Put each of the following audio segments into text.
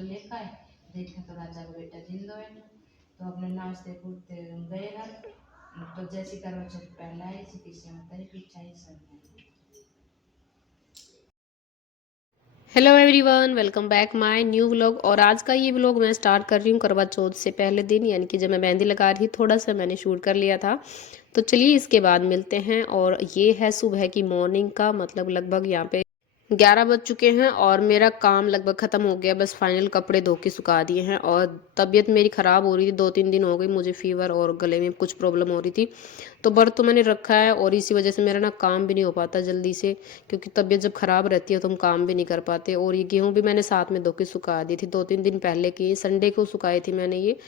तो लेकर आए, देखे तो राजा का बेटा जिंदा है। तो अपने नाचते कूदते गए घर। तो जैसी करवा चौथ पहला है इसी की सेम करी पीछा ही सब है। Hello everyone, welcome back my new vlog. और आज का ये व्लॉग मैं स्टार्ट कर रही हूँ करवा चौथ से पहले दिन, यानी कि जब मैं मेहंदी लगा रही थी थोड़ा सा मैंने शूट कर लिया था। तो चलिए इसके बाद मिलते हैं। और ये है सुबह की मॉर्निंग का, मतलब लगभग यहाँ पे 11 बज चुके हैं और मेरा काम लगभग ख़त्म हो गया। बस फाइनल कपड़े धो के सुखा दिए हैं। और तबीयत मेरी ख़राब हो रही थी, 2-3 दिन हो गई मुझे फीवर और गले में कुछ प्रॉब्लम हो रही थी। तो व्रत तो मैंने रखा है और इसी वजह से मेरा ना काम भी नहीं हो पाता जल्दी से, क्योंकि तबीयत जब ख़राब रहती है तो हम काम भी नहीं कर पाते। और ये गेहूँ भी मैंने साथ में धो के सुखा दी थी, 2-3 दिन पहले की, संडे को सुखाई थी मैंने ये।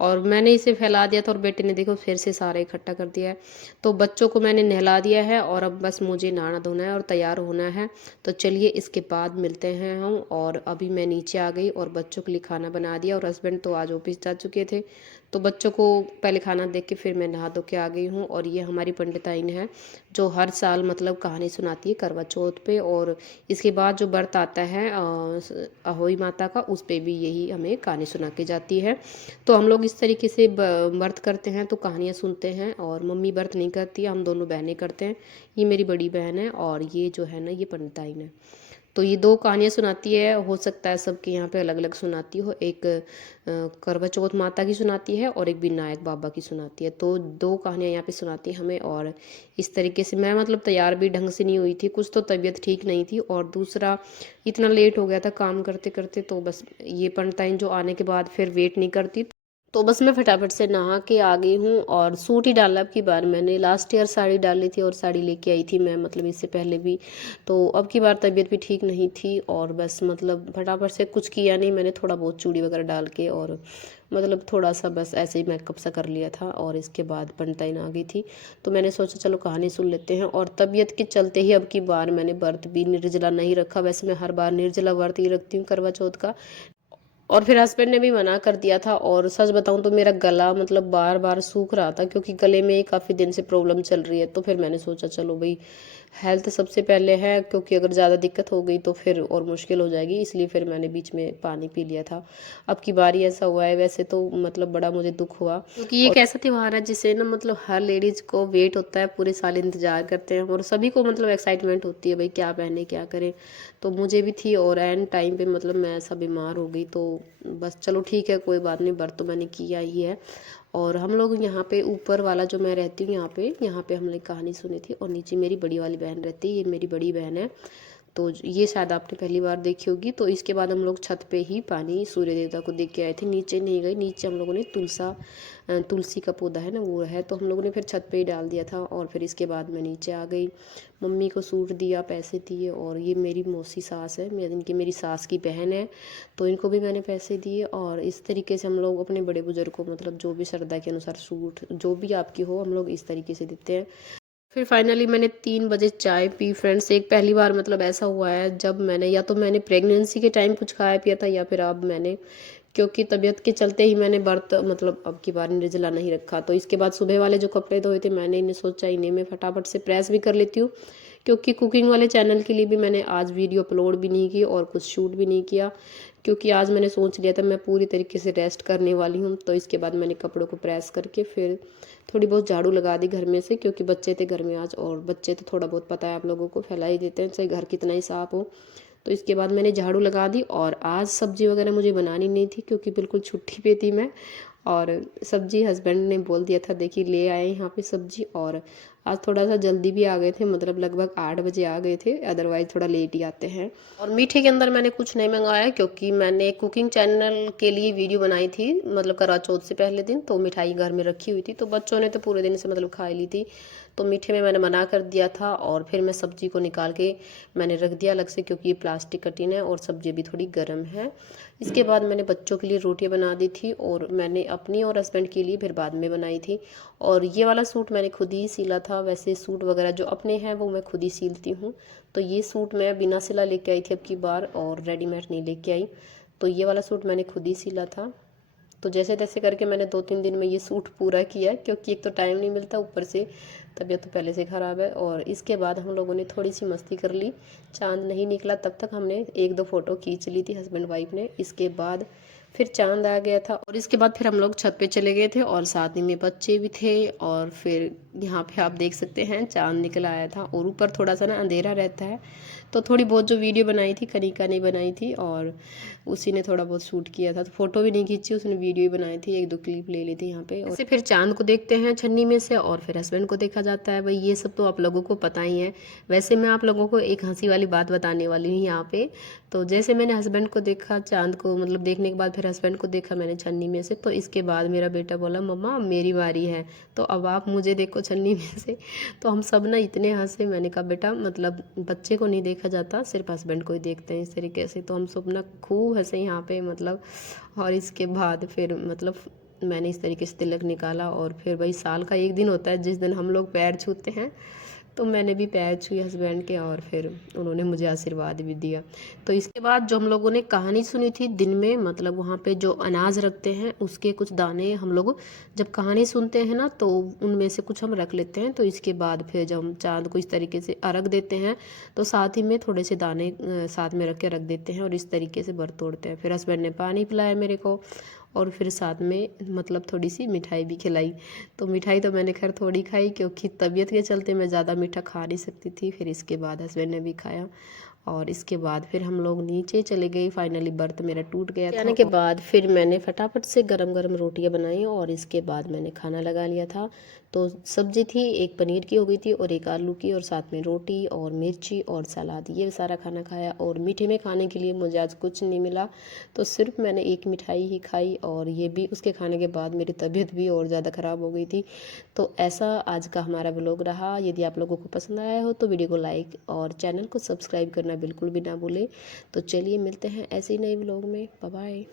और मैंने इसे फैला दिया था और बेटे ने देखो फिर से सारा इकट्ठा कर दिया है। तो बच्चों को मैंने नहला दिया है और अब बस मुझे नहाना धोना है और तैयार होना है। तो चलिए इसके बाद मिलते हैं हम। और अभी मैं नीचे आ गई और बच्चों के लिए खाना बना दिया। और हस्बैंड तो आज ऑफिस जा चुके थे, तो बच्चों को पहले खाना देख के फिर मैं नहा धो के आ गई हूँ। और ये हमारी पंडिताइन है जो हर साल मतलब कहानी सुनाती है करवा चौथ पे। और इसके बाद जो व्रत आता है अहोई माता का, उस पे भी यही हमें कहानी सुना के जाती है। तो हम लोग इस तरीके से व्रत करते हैं, तो कहानियाँ सुनते हैं। और मम्मी व्रत नहीं करती, हम दोनों बहनें करते हैं। ये मेरी बड़ी बहन है और ये जो है ना ये पंडिताइन है। तो ये दो कहानियाँ सुनाती है, हो सकता है सबके यहाँ पे अलग अलग सुनाती हो। एक करवा चौथ माता की सुनाती है और एक विनायक बाबा की सुनाती है। तो दो कहानियाँ यहाँ पे सुनाती है हमें। और इस तरीके से मैं मतलब तैयार भी ढंग से नहीं हुई थी, कुछ तो तबीयत ठीक नहीं थी और दूसरा इतना लेट हो गया था काम करते करते। तो बस ये पंडिताइन जो आने के बाद फिर वेट नहीं करती, तो बस मैं फटाफट से नहा के आ गई हूँ। और सूट ही डाला अब की बार, मैंने लास्ट ईयर साड़ी डाली थी और साड़ी लेके आई थी मैं, मतलब इससे पहले भी। तो अब की बार तबीयत भी ठीक नहीं थी और बस मतलब फटाफट से कुछ किया नहीं मैंने, थोड़ा बहुत चूड़ी वगैरह डाल के और मतलब थोड़ा सा बस ऐसे ही मेकअप सा कर लिया था। और इसके बाद पंडिताइन आ गई थी, तो मैंने सोचा चलो कहानी सुन लेते हैं। और तबीयत के चलते ही अब की बार मैंने व्रत भी निर्जला नहीं रखा। वैसे मैं हर बार निर्जला व्रत ही रखती हूँ करवा चौथ का। और फिर हस्बैंड ने भी मना कर दिया था। और सच बताऊं तो मेरा गला मतलब बार बार सूख रहा था, क्योंकि गले में काफ़ी दिन से प्रॉब्लम चल रही है। तो फिर मैंने सोचा चलो भाई हेल्थ सबसे पहले है, क्योंकि अगर ज़्यादा दिक्कत हो गई तो फिर और मुश्किल हो जाएगी। इसलिए फिर मैंने बीच में पानी पी लिया था। अब की बारी ऐसा हुआ है। वैसे तो मतलब बड़ा मुझे दुख हुआ, क्योंकि ये एक ऐसा त्यौहार है जिसे ना मतलब हर लेडीज को वेट होता है, पूरे साल इंतजार करते हैं और सभी को मतलब एक्साइटमेंट होती है भाई क्या पहने क्या करें। तो मुझे भी थी और एंड टाइम पे मतलब मैं ऐसा बीमार हो गई। तो बस चलो ठीक है, कोई बात नहीं, व्रत तो मैंने किया ही है। और हम लोग यहाँ पे ऊपर वाला जो मैं रहती हूँ यहाँ पे हमने कहानी सुनी थी। और नीचे मेरी बड़ी वाली बहन रहती है, ये मेरी बड़ी बहन है। तो ये शायद आपने पहली बार देखी होगी। तो इसके बाद हम लोग छत पे ही पानी सूर्य देवता को दे के आए थे, नीचे नहीं गए। नीचे हम लोगों ने तुलसी का पौधा है ना वो है, तो हम लोगों ने फिर छत पे ही डाल दिया था। और फिर इसके बाद मैं नीचे आ गई, मम्मी को सूट दिया, पैसे दिए। और ये मेरी मौसी सास है, मेरी सास की बहन है, तो इनको भी मैंने पैसे दिए। और इस तरीके से हम लोग अपने बड़े बुजुर्ग को मतलब जो भी श्रद्धा के अनुसार सूट जो भी आपकी हो हम लोग इस तरीके से देते हैं। फिर फाइनली मैंने 3 बजे चाय पी फ्रेंड्स। एक पहली बार मतलब ऐसा हुआ है जब मैंने, या तो मैंने प्रेगनेंसी के टाइम कुछ खाया पिया था या फिर अब मैंने, क्योंकि तबीयत के चलते ही मैंने व्रत मतलब अब की बार निर्जला नहीं रखा। तो इसके बाद सुबह वाले जो कपड़े धोए थे मैंने इन्हें सोचा इन्हें मैं फटाफट से प्रेस भी कर लेती हूँ, क्योंकि कुकिंग वाले चैनल के लिए भी मैंने आज वीडियो अपलोड भी नहीं की और कुछ शूट भी नहीं किया, क्योंकि आज मैंने सोच लिया था मैं पूरी तरीके से रेस्ट करने वाली हूँ। तो इसके बाद मैंने कपड़ों को प्रेस करके फिर थोड़ी बहुत झाड़ू लगा दी घर में से, क्योंकि बच्चे थे घर में आज। और बच्चे तो थोड़ा बहुत पता है आप लोगों को फैला ही देते हैं चाहे घर कितना ही साफ हो। तो इसके बाद मैंने झाड़ू लगा दी। और आज सब्जी वगैरह मुझे बनानी नहीं थी, क्योंकि बिल्कुल छुट्टी पे थी मैं। और सब्जी हस्बैंड ने बोल दिया था देखिए ले आए यहाँ पे सब्जी। और आज थोड़ा सा जल्दी भी आ गए थे, मतलब लगभग 8 बजे आ गए थे, अदरवाइज थोड़ा लेट ही आते हैं। और मीठे के अंदर मैंने कुछ नहीं मंगाया, क्योंकि मैंने कुकिंग चैनल के लिए वीडियो बनाई थी मतलब करवा चौथ से पहले दिन, तो मिठाई घर में रखी हुई थी, तो बच्चों ने तो पूरे दिन से मतलब खा ली थी। तो मीठे में मैंने मना कर दिया था। और फिर मैं सब्जी को निकाल के मैंने रख दिया अलग से, क्योंकि ये प्लास्टिक कटिन है और सब्जी भी थोड़ी गर्म है। इसके बाद मैंने बच्चों के लिए रोटियां बना दी थी और मैंने अपनी और हस्बैंड के लिए फिर बाद में बनाई थी। और ये वाला सूट मैंने खुद ही सिला था। वैसे सूट वगैरह जो अपने हैं वो मैं खुद ही सिलती हूँ। तो ये सूट मैं बिना सिला लेके आई थी अब की बार, और रेडीमेड नहीं लेके आई। तो ये वाला सूट मैंने खुद ही सिला था। तो जैसे तैसे करके मैंने 2-3 दिन में ये सूट पूरा किया, क्योंकि एक तो टाइम नहीं मिलता, ऊपर से तबीयत तो पहले से ख़राब है। और इसके बाद हम लोगों ने थोड़ी सी मस्ती कर ली। चाँद नहीं निकला तब तक हमने 1-2 फ़ोटो खींच ली थी हस्बैंड वाइफ ने। इसके बाद फिर चाँद आ गया था और इसके बाद फिर हम लोग छत पे चले गए थे और साथ ही में बच्चे भी थे। और फिर यहाँ पे आप देख सकते हैं चाँद निकल आया था। और ऊपर थोड़ा सा ना अंधेरा रहता है, तो थोड़ी बहुत जो वीडियो बनाई थी कनिका ने बनाई थी और उसी ने थोड़ा बहुत शूट किया था। तो फ़ोटो भी नहीं खींची, उसने वीडियो ही बनाई थी, 1-2 क्लिप ले ली थी यहाँ पे। और फिर चाँद को देखते हैं छन्नी में से और फिर हस्बैंड को देखा जाता है। भाई ये सब तो आप लोगों को पता ही है। वैसे मैं आप लोगों को एक हंसी वाली बात बताने वाली हूँ यहाँ पे। तो जैसे मैंने हस्बैंड को देखा चाँद को, मतलब देखने के बाद फिर हस्बैंड को देखा मैंने छन्नी में से, तो इसके बाद मेरा बेटा बोला मम्मा मेरी बारी है, तो अब आप मुझे देखो छन्नी में से। तो हम सब ना इतने हंसे। मैंने कहा बेटा मतलब बच्चे को नहीं देखा जाता, सिर्फ हस्बैंड को ही देखते हैं इस तरीके से। तो हम सब ना खूब हंसे यहाँ पे मतलब। और इसके बाद फिर मतलब मैंने इस तरीके से तिलक निकाला। और फिर भाई साल का एक दिन होता है जिस दिन हम लोग पैर छूते हैं, तो मैंने भी पैर छुए हस्बैंड के और फिर उन्होंने मुझे आशीर्वाद भी दिया। तो इसके बाद जो हम लोगों ने कहानी सुनी थी दिन में, मतलब वहाँ पे जो अनाज रखते हैं उसके कुछ दाने हम लोग जब कहानी सुनते हैं ना तो उनमें से कुछ हम रख लेते हैं। तो इसके बाद फिर जब हम चाँद को इस तरीके से अर्घ देते हैं तो साथ ही में थोड़े से दाने साथ में रख के रख देते हैं और इस तरीके से व्रत तोड़ते हैं। फिर हस्बैंड ने पानी पिलाया मेरे को और फिर साथ में मतलब थोड़ी सी मिठाई भी खिलाई। तो मिठाई तो मैंने खैर थोड़ी खाई, क्योंकि तबीयत के चलते मैं ज़्यादा मीठा खा नहीं सकती थी। फिर इसके बाद हस्बैंड ने भी खाया और इसके बाद फिर हम लोग नीचे चले गए। फाइनली व्रत मेरा टूट गया था। आने के बाद फिर मैंने फटाफट से गरम गरम रोटियां बनाई और इसके बाद मैंने खाना लगा लिया था। तो सब्जी थी, एक पनीर की हो गई थी और एक आलू की, और साथ में रोटी और मिर्ची और सलाद, ये सारा खाना खाया। और मीठे में खाने के लिए मुझे आज कुछ नहीं मिला, तो सिर्फ मैंने एक मिठाई ही खाई और ये भी उसके खाने के बाद मेरी तबीयत भी और ज़्यादा ख़राब हो गई थी। तो ऐसा आज का हमारा व्लॉग रहा। यदि आप लोगों को पसंद आया हो तो वीडियो को लाइक और चैनल को सब्सक्राइब करना बिल्कुल भी ना भूलें। तो चलिए मिलते हैं ऐसे ही नए व्लॉग में। Bye bye.